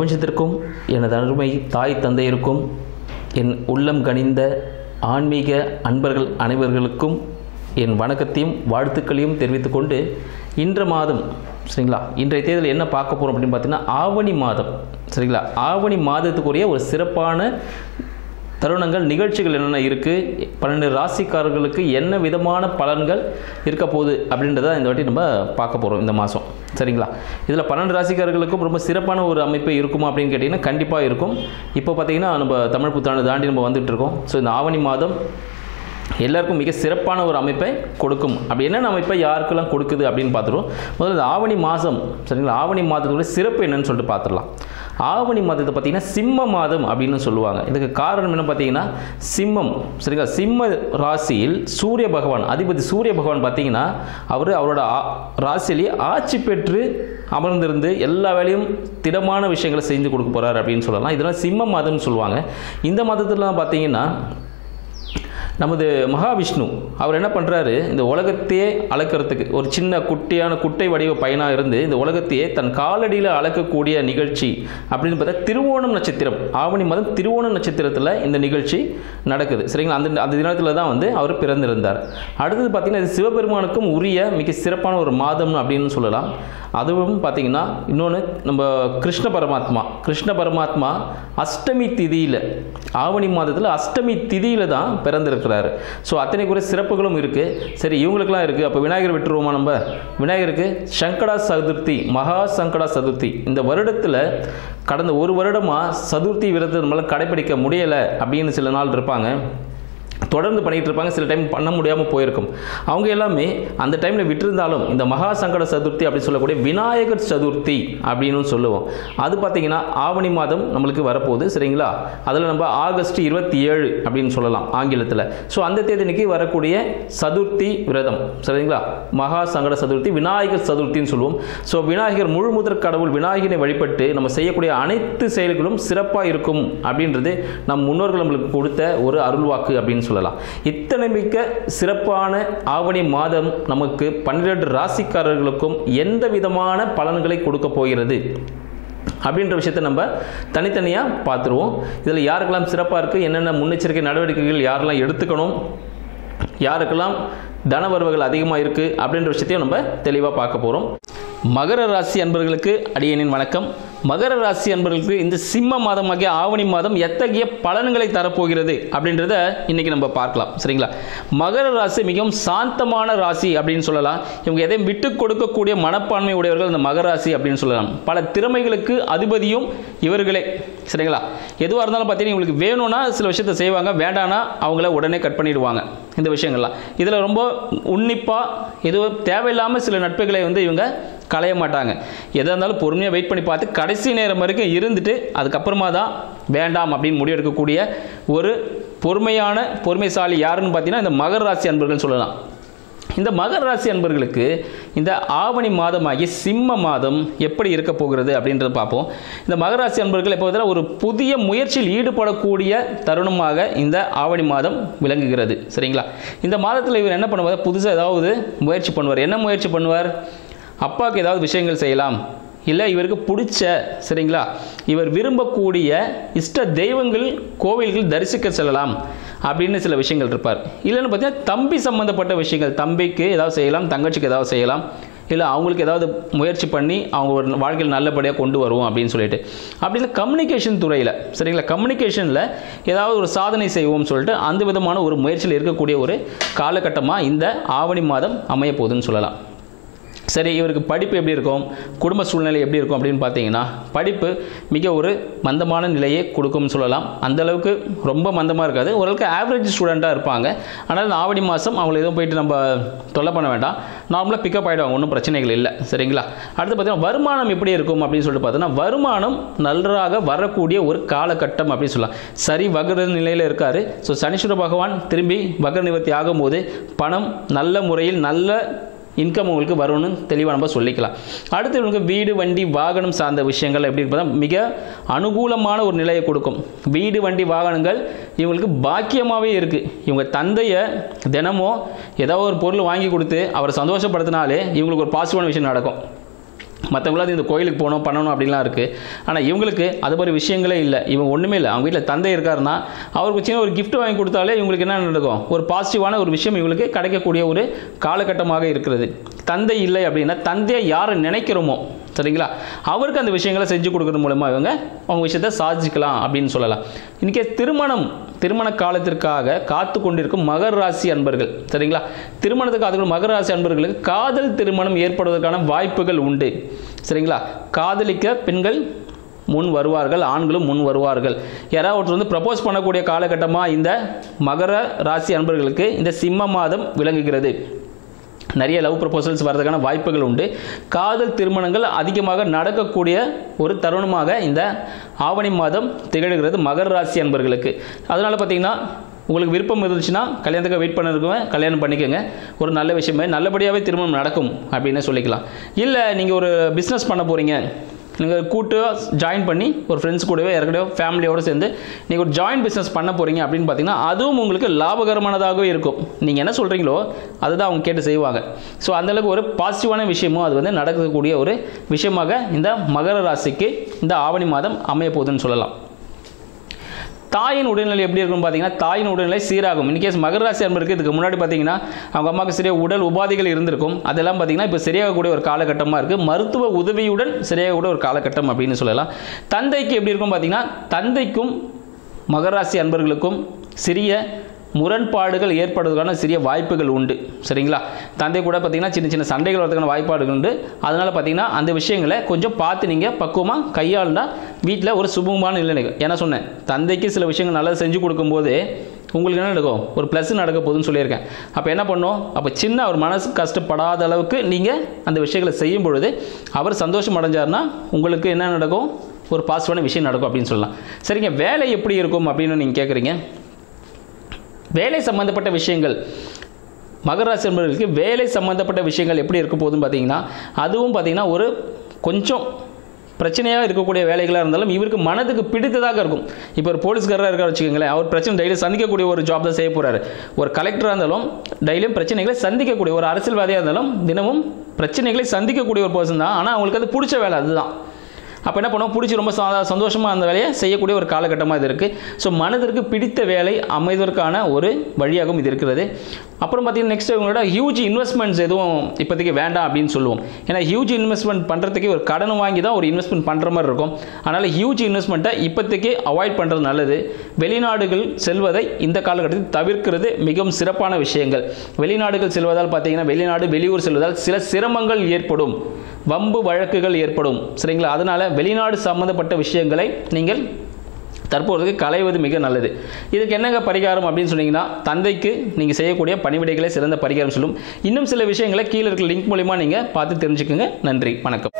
பிரபஞ்சத்திற்கும் எனது அருமை தாய் தந்தையருக்கும் என் உள்ளம் கனிந்த ஆன்மீக அன்பர்கள் அனைவர்களுக்கும் என் வணக்கத்தையும் வாழ்த்துக்களையும் தெரிவித்துக்கொண்டு இன்ற மாதம் சரிங்களா, இன்றைய தேதியில் என்ன பார்க்க போகிறோம் அப்படின்னு பார்த்தீங்கன்னா ஆவணி மாதம் சரிங்களா. ஆவணி மாதத்துக்குரிய ஒரு சிறப்பான தருணங்கள் நிகழ்ச்சிகள் என்னென்ன இருக்குது, 12 ராசிக்காரர்களுக்கு என்ன விதமான பலன்கள் இருக்க போகுது அப்படின்றத இந்த வாட்டி நம்ம பார்க்க போகிறோம் இந்த மாதம் சரிங்களா. இதில் 12 ராசிக்காரர்களுக்கும் ரொம்ப சிறப்பான ஒரு அமைப்பு இருக்குமா அப்படின்னு கேட்டிங்கன்னா கண்டிப்பாக இருக்கும். இப்போ பார்த்திங்கன்னா நம்ம தமிழ் புத்தாண்டு தாண்டி நம்ம வந்துட்டு இருக்கோம். ஸோ இந்த ஆவணி மாதம் எல்லாருக்கும் மிக சிறப்பான ஒரு அமைப்பை கொடுக்கும். அப்படி என்னென்ன அமைப்பை யாருக்கெல்லாம் கொடுக்குது அப்படின்னு பார்த்துருவோம். முதல்ல இந்த ஆவணி மாதம் சரிங்களா, ஆவணி மாதத்தோட சிறப்பு என்னன்னு சொல்லிட்டு பார்த்துடலாம். ஆவணி மாதத்தை பார்த்திங்கன்னா சிம்ம மாதம் அப்படின்னு சொல்லுவாங்க. இதுக்கு காரணம் என்ன பார்த்தீங்கன்னா, சிம்மம் சரிங்களா, சிம்ம ராசியில் சூரிய பகவான், அதிபதி சூரிய பகவான் பார்த்தீங்கன்னா அவரோட ராசியிலேயே ஆட்சி பெற்று அமர்ந்திருந்து எல்லா வேலையும் திடமான விஷயங்களை செஞ்சு கொடுக்க போகிறார் அப்படின்னு சொல்லலாம். இதெல்லாம் சிம்ம மாதம்னு சொல்லுவாங்க. இந்த மாதத்துலாம் பார்த்தீங்கன்னா நமது மகாவிஷ்ணு அவர் என்ன பண்ணுறாரு, இந்த உலகத்தையே அளக்கிறதுக்கு ஒரு சின்ன குட்டை வடிவ பையனாக இருந்து இந்த உலகத்தையே தன் காலடியில் அளக்கக்கூடிய நிகழ்ச்சி அப்படின்னு பார்த்தா திருவோணம் நட்சத்திரம், ஆவணி மாதம் திருவோணம் நட்சத்திரத்தில் இந்த நிகழ்ச்சி நடக்குது சரிங்களா. அந்த தினத்தில் தான் அவர் பிறந்திருந்தார். அடுத்தது பார்த்திங்கன்னா இது சிவபெருமானுக்கும் உரிய மிக சிறப்பான ஒரு மாதம்னு அப்படின்னு சொல்லலாம். அதுவும் பார்த்திங்கன்னா இன்னொன்று நம்ம கிருஷ்ண பரமாத்மா அஷ்டமி திதியில், ஆவணி மாதத்தில் அஷ்டமி திதியில் தான் பிறந்திருக்கிறாரு. ஸோ அத்தனை கூட சிறப்புகளும் இருக்குது. சரி, இவங்களுக்கெல்லாம் இருக்குது. அப்போ விநாயகர் விட்டுருவோமா? நம்ம விநாயகருக்கு சங்கடா சதுர்த்தி, மகா சங்கடா சதுர்த்தி இந்த வருடத்தில் கடந்த ஒரு வருடமாக சதுர்த்தி விரதத்தை நம்மளால் கடைப்பிடிக்க முடியலை அப்படின்னு சில நாள் இருப்பாங்க, தொடர்ந்து பண்ணிகிட்டு இருப்பாங்க. சில டைம் பண்ண முடியாமல் போயிருக்கும். அவங்க எல்லாமே அந்த டைமில் விட்டிருந்தாலும் இந்த மகா சங்கட சதுர்த்தி அப்படின்னு சொல்லக்கூடிய விநாயகர் சதுர்த்தி அப்படின்னு சொல்லுவோம். அது பார்த்திங்கன்னா ஆவணி மாதம் நம்மளுக்கு வரப்போகுது சரிங்களா. அதில் நம்ம ஆகஸ்ட் 27 அப்படின்னு சொல்லலாம் ஆங்கிலத்தில். ஸோ அந்த தேதிக்கு வரக்கூடிய சதுர்த்தி விரதம் சரிங்களா, மகா சங்கட சதுர்த்தி விநாயகர் சதுர்த்தின்னு சொல்லுவோம். ஸோ விநாயகர் முழு முதற் கடவுள் விநாயகனை வழிபட்டு நம்ம செய்யக்கூடிய அனைத்து செயல்களும் சிறப்பாக இருக்கும் அப்படின்றது நம் முன்னோர்கள் நம்மளுக்கு கொடுத்த ஒரு அருள்வாக்கு அப்படின்னு சொல்லலாம். இத்தனை மிக்க சிறப்பான ஆவணி மாதம் நமக்கு 12 ராசிக்காரர்களுக்கும் எந்த விதமான பலன்களை கொடுக்க போகிறது அப்படின்ற விஷயத்தை நம்ம தனித்தனியாக பார்த்துருவோம். இதில் யாருக்கெல்லாம் சிறப்பாக இருக்குது, என்னென்ன முன்னெச்சரிக்கை நடவடிக்கைகள் யாரெல்லாம் எடுத்துக்கணும், யாருக்கெல்லாம் தனவரவுகள் அதிகமாக இருக்குது அப்படின்ற விஷயத்தையும் நம்ம தெளிவாக பார்க்க போகிறோம். மகர ராசி அன்பர்களுக்கு அடியேனின் வணக்கம். மகர ராசி அன்பர்களுக்கு இந்த சிம்ம மாதமாகிய ஆவணி மாதம் எத்தகைய பலன்களை தரப்போகிறது அப்படின்றத இன்னைக்கு நம்ம பார்க்கலாம் சரிங்களா. மகர ராசி மிகவும் சாந்தமான ராசி அப்படின்னு சொல்லலாம். இவங்க எதையும் விட்டு கொடுக்கக்கூடிய மனப்பான்மை உடையவர்கள் இந்த மகர ராசி அப்படின்னு சொல்லலாம். பல திறமைகளுக்கு அதிபதியும் இவர்களே சரிங்களா. எதுவாக இருந்தாலும் பார்த்தீங்கன்னா இவங்களுக்கு வேணும்னா சில விஷயத்தை செய்வாங்க, வேண்டானா அவங்கள உடனே கட் பண்ணிடுவாங்க. இந்த விஷயங்கள்லாம் இதில் ரொம்ப உன்னிப்பாக எதுவும் தேவையில்லாமல் சில நட்புகளை இவங்க களைய மாட்டாங்க. எதாக இருந்தாலும் பொறுமையாக வெயிட் பண்ணி பார்த்து கடைசி நேரம் வரைக்கும் இருந்துட்டு அதுக்கப்புறமா தான் வேண்டாம் அப்படின்னு முடிவெடுக்கக்கூடிய ஒரு பொறுமைசாலி யாருன்னு பார்த்தீங்கன்னா இந்த மகர ராசி அன்பர்கள் சொல்லலாம். இந்த மகர ராசி அன்பர்களுக்கு இந்த ஆவணி மாதமாகி சிம்ம மாதம் எப்படி இருக்க போகிறது அப்படின்றத பார்ப்போம். இந்த மகர ராசி அன்பர்கள் எப்போதும் ஒரு புதிய முயற்சியில் ஈடுபடக்கூடிய தருணமாக இந்த ஆவணி மாதம் விளங்குகிறது சரிங்களா. இந்த மாதத்தில் இவர் என்ன பண்ணுவார், புதுசாக ஏதாவது முயற்சி பண்ணுவார். என்ன முயற்சி பண்ணுவார், அப்பாவுக்கு ஏதாவது விஷயங்கள் செய்யலாம், இல்லை இவருக்கு பிடிச்ச சரிங்களா இவர் விரும்பக்கூடிய இஷ்ட தெய்வங்கள் கோவில்கள் தரிசிக்க செல்லலாம் அப்படின்னு சில விஷயங்கள் இருப்பார். இல்லைன்னு பார்த்தீங்கன்னா தம்பி சம்மந்தப்பட்ட விஷயங்கள், தம்பிக்கு ஏதாவது செய்யலாம், தங்கச்சிக்கு ஏதாவது செய்யலாம், இல்லை அவங்களுக்கு ஏதாவது முயற்சி பண்ணி அவங்க ஒரு வாழ்க்கையில் நல்லபடியாக கொண்டு வருவோம் அப்படின்னு சொல்லிட்டு. அப்படி இல்லை கம்யூனிகேஷன் துறையில் சரிங்களா, கம்யூனிகேஷனில் ஏதாவது ஒரு சாதனை செய்வோம்னு சொல்லிட்டு அந்த விதமான ஒரு முயற்சியில் இருக்கக்கூடிய ஒரு காலகட்டமாக இந்த ஆவணி மாதம் அமைய போகுதுன்னு சொல்லலாம். சரி, இவருக்கு படிப்பு எப்படி இருக்கும், குடும்ப சூழ்நிலை எப்படி இருக்கும் அப்படின்னு பார்த்தீங்கன்னா படிப்பு மிக ஒரு மந்தமான நிலையை கொடுக்கும்னு சொல்லலாம். அந்தளவுக்கு ரொம்ப மந்தமாக இருக்காது, ஓரளவுக்கு ஆவரேஜ் ஸ்டூடெண்ட்டாக இருப்பாங்க. ஆனால் இந்த ஆவணி மாதம் அவங்களை எதுவும் போயிட்டு நம்ம தொல்லை பண்ண வேண்டாம், நார்மலாக பிக்கப் ஆகிடுவாங்க, ஒன்றும் பிரச்சனைகள் இல்லை சரிங்களா. அடுத்து பார்த்தீங்கன்னா வருமானம் எப்படி இருக்கும் அப்படின்னு சொல்லிட்டு பார்த்தோன்னா வருமானம் நன்றாக வரக்கூடிய ஒரு காலகட்டம் அப்படின்னு சொல்லலாம். சரி வக்ர நிலையில் இருக்கார். ஸோ சனீஸ்வர பகவான் திரும்பி வக்ர நிவர்த்தி ஆகும்போது பணம் நல்ல முறையில் நல்ல இன்கம் உங்களுக்கு வரும்னு தெளிவாக நம்ம சொல்லிக்கலாம். அடுத்து இவங்களுக்கு வீடு வண்டி வாகனம் சார்ந்த விஷயங்கள் எப்படி இருப்பதா மிக அனுகூலமான ஒரு நிலையை கொடுக்கும். வீடு வண்டி வாகனங்கள் இவங்களுக்கு பாக்கியமாகவே இருக்குது. இவங்க தந்தையை தினமும் ஏதாவது ஒரு பொருள் வாங்கி கொடுத்து அவரை சந்தோஷப்படுத்தினாலே இவங்களுக்கு ஒரு பாசிட்டிவான விஷயம் நடக்கும். மற்றவங்களாவது இந்த கோயிலுக்கு போகணும் பண்ணணும் அப்படின்லாம் இருக்குது. ஆனால் இவங்களுக்கு அது மாதிரி விஷயங்களே இல்லை. இவங்க ஒன்றுமே இல்லை. அவங்க வீட்டில் தந்தை இருக்காருன்னா அவருக்கு சின்ன ஒரு கிஃப்ட் வாங்கி கொடுத்தாலே இவங்களுக்கு என்ன நடக்கும், ஒரு பாசிட்டிவான ஒரு விஷயம் இவங்களுக்கு கிடைக்கக்கூடிய ஒரு காலகட்டமாக இருக்கிறது. தந்தை இல்லை அப்படின்னா தந்தையை யாரை நினைக்கிறோமோ சரிங்களா, அவருக்கு அந்த விஷயங்களை செஞ்சு கொடுக்கறது மூலமா இவங்க அவங்க விஷயத்தை சாதிக்கலாம் அப்படின்னு சொல்லலாம். இன்றைக்கி திருமண காலத்திற்காக காத்து கொண்டிருக்கும் மகர ராசி அன்பர்கள் சரிங்களா, திருமணத்துக்கு காத்துக்கொண்டு மகர ராசி அன்பர்களுக்கு காதல் திருமணம் ஏற்படுவதற்கான வாய்ப்புகள் உண்டு சரிங்களா. காதலிக்க பெண்கள் முன் வருவார்கள், ஆண்களும் முன் வருவார்கள். யாராவது ஒருத்தர் வந்து ப்ரப்போஸ் பண்ணக்கூடிய காலகட்டமாக இந்த மகர ராசி அன்பர்களுக்கு இந்த சிம்ம மாதம் விளங்குகிறது. நிறைய லவ் ப்ரப்போசல்ஸ் வரதுக்கான வாய்ப்புகள் உண்டு. காதல் திருமணங்கள் அதிகமாக நடக்கக்கூடிய ஒரு தருணமாக இந்த ஆவணி மாதம் திகழ்கிறது மகர ராசி அன்பர்களுக்கு. அதனால் பார்த்தீங்கன்னா உங்களுக்கு விருப்பம் இருந்துச்சுன்னா கல்யாணத்துக்கு வெயிட் பண்ணிருக்கோங்க, கல்யாணம் பண்ணிக்கோங்க. ஒரு நல்ல விஷயமே நல்லபடியாகவே திருமணம் நடக்கும் அப்படின்னு சொல்லிக்கலாம். இல்லை நீங்கள் ஒரு பிஸ்னஸ் பண்ண போகிறீங்க, நீங்கள் கூட்டு ஜாயின் பண்ணி ஒரு ஃப்ரெண்ட்ஸ் கூடவே ஏற்கனவே ஃபேமிலியோடு சேர்ந்து நீங்கள் ஒரு ஜாயின்ட் பிஸ்னஸ் பண்ண போகிறீங்க அப்படின்னு பார்த்தீங்கன்னா அதுவும் உங்களுக்கு லாபகரமானதாகவே இருக்கும். நீங்கள் என்ன சொல்கிறீங்களோ அதுதான் அவங்க கேட்டு செய்வாங்க. ஸோ அந்தளவுக்கு ஒரு பாசிட்டிவான விஷயமும் அது வந்து நடக்கக்கூடிய ஒரு விஷயமாக இந்த மகர ராசிக்கு இந்த ஆவணி மாதம் அமைய போகுதுன்னு சொல்லலாம். தாயின் உடல்நிலை எப்படி இருக்குன்னு பார்த்தீங்கன்னா தாயின் உடல்நிலை சீராகும். இன்கேஸ் மகர ராசி அன்பருக்கு இதுக்கு முன்னாடி பார்த்தீங்கன்னா அவங்க அம்மாவுக்கு சரியா உடல் உபாதைகள் இருந்திருக்கும். அதெல்லாம் பார்த்தீங்கன்னா இப்போ சரியாகக்கூடிய ஒரு காலகட்டமாக இருக்குது. மருத்துவ உதவியுடன் சரியாகக்கூடிய ஒரு காலகட்டம் அப்படின்னு சொல்லலாம். தந்தைக்கு எப்படி இருக்கும் பார்த்தீங்கன்னா தந்தைக்கும் மகர ராசி அன்பர்களுக்கும் சிறிய முரண்பாடுகள் ஏற்படுவதற்கான சிறிய வாய்ப்புகள் உண்டு சரிங்களா. தந்தை கூட பார்த்தீங்கன்னா சின்ன சின்ன சண்டைகள் வரதுக்கான வாய்ப்பாடுகள் உண்டு. அதனால் பார்த்தீங்கன்னா அந்த விஷயங்களை கொஞ்சம் பார்த்து நீங்கள் பக்குவமாக கையாளுனா வீட்டில் ஒரு சுபமான நிலை. ஏன்னா சொன்னேன் தந்தைக்கு சில விஷயங்கள் நல்லா செஞ்சு கொடுக்கும்போது உங்களுக்கு என்ன நடக்கும், ஒரு ப்ளஸ் நடக்க போகுதுன்னு சொல்லியிருக்கேன். அப்போ என்ன பண்ணோம், அப்போ சின்ன ஒரு மனசு கஷ்டப்படாத அளவுக்கு நீங்கள் அந்த விஷயங்களை செய்யும் பொழுது அவர் சந்தோஷம் அடைஞ்சார்னா உங்களுக்கு என்ன நடக்கும், ஒரு பாசிட்டிவான விஷயம் நடக்கும் அப்படின்னு சொல்லலாம். சரிங்க, வேலை எப்படி இருக்கும் அப்படின்னு நீங்கள் கேட்குறீங்க. வேலை சம்பந்தப்பட்ட விஷயங்கள் மகர ராசி அன்பர்களுக்கு வேலை சம்பந்தப்பட்ட விஷயங்கள் எப்படி இருக்க போகுதுன்னு பார்த்தீங்கன்னா அதுவும் பார்த்தீங்கன்னா ஒரு கொஞ்சம் பிரச்சனையாக இருக்கக்கூடிய வேலைகளாக இருந்தாலும் இவருக்கு மனதுக்கு பிடித்ததாக இருக்கும். இப்போ ஒரு போலீஸ்காரராக இருக்கார் வச்சுக்கோங்களேன், அவர் பிரச்சனை டெய்லி சந்திக்கக்கூடிய ஒரு ஜாப் தான் செய்ய போகிறாரு. ஒரு கலெக்டராக இருந்தாலும் டெய்லியும் பிரச்சனைகளை சந்திக்கக்கூடிய, ஒரு அரசியல்வாதியாக இருந்தாலும் தினமும் பிரச்சனைகளை சந்திக்கக்கூடிய ஒரு பர்சன் தான். ஆனால் அவங்களுக்கு அது பிடிச்ச வேலை அதுதான். அப்போ என்ன பண்ணுவோம், பிடிச்சி ரொம்ப சந்தோஷமாக அந்த வேலையை செய்யக்கூடிய ஒரு காலகட்டமாக இது இருக்குது. ஸோ மனதிற்கு பிடித்த வேலை அமைவதற்கான ஒரு வழியாகவும் இது இருக்கிறது. அப்புறம் பார்த்தீங்கன்னா நெக்ஸ்ட் இவங்களோட ஹியூஜ் இன்வெஸ்ட்மெண்ட்ஸ் எதுவும் இப்போதைக்கு வேண்டாம் அப்படின்னு சொல்லுவோம். ஏன்னா ஹியூஜ் இன்வெஸ்ட்மெண்ட் பண்ணுறதுக்கு ஒரு கடன் வாங்கி தான் ஒரு இன்வெஸ்ட்மெண்ட் பண்ணுற மாதிரி இருக்கும். அதனால் ஹியூஜ் இன்வெஸ்ட்மெண்ட்டை இப்போதைக்கு அவாய்ட் பண்ணுறது நல்லது. வெளிநாடுகள் செல்வதை இந்த காலகட்டத்தில் தவிர்க்கிறது மிகவும் சிறப்பான விஷயங்கள். வெளிநாடுகள் செல்வதால் பார்த்தீங்கன்னா வெளியூர் செல்வதால் சில சிரமங்கள் ஏற்படும், வம்பு வழக்குகள் ஏற்படும் சரிங்களா. அதனால் வெளிநாடு சம்பந்தப்பட்ட விஷயங்களை நீங்கள் தற்போதைக்கு களைவது மிக நல்லது. இதுக்கு என்னங்க பரிகாரம் அப்படின்னு சொன்னீங்கன்னா தந்தைக்கு நீங்கள் செய்யக்கூடிய பணிவிடைகளே சிறந்த பரிகாரம் சொல்லும். இன்னும் சில விஷயங்களை கீழே இருக்கிற லிங்க் மூலிமா நீங்கள் பார்த்து தெரிஞ்சுக்கோங்க. நன்றி, வணக்கம்.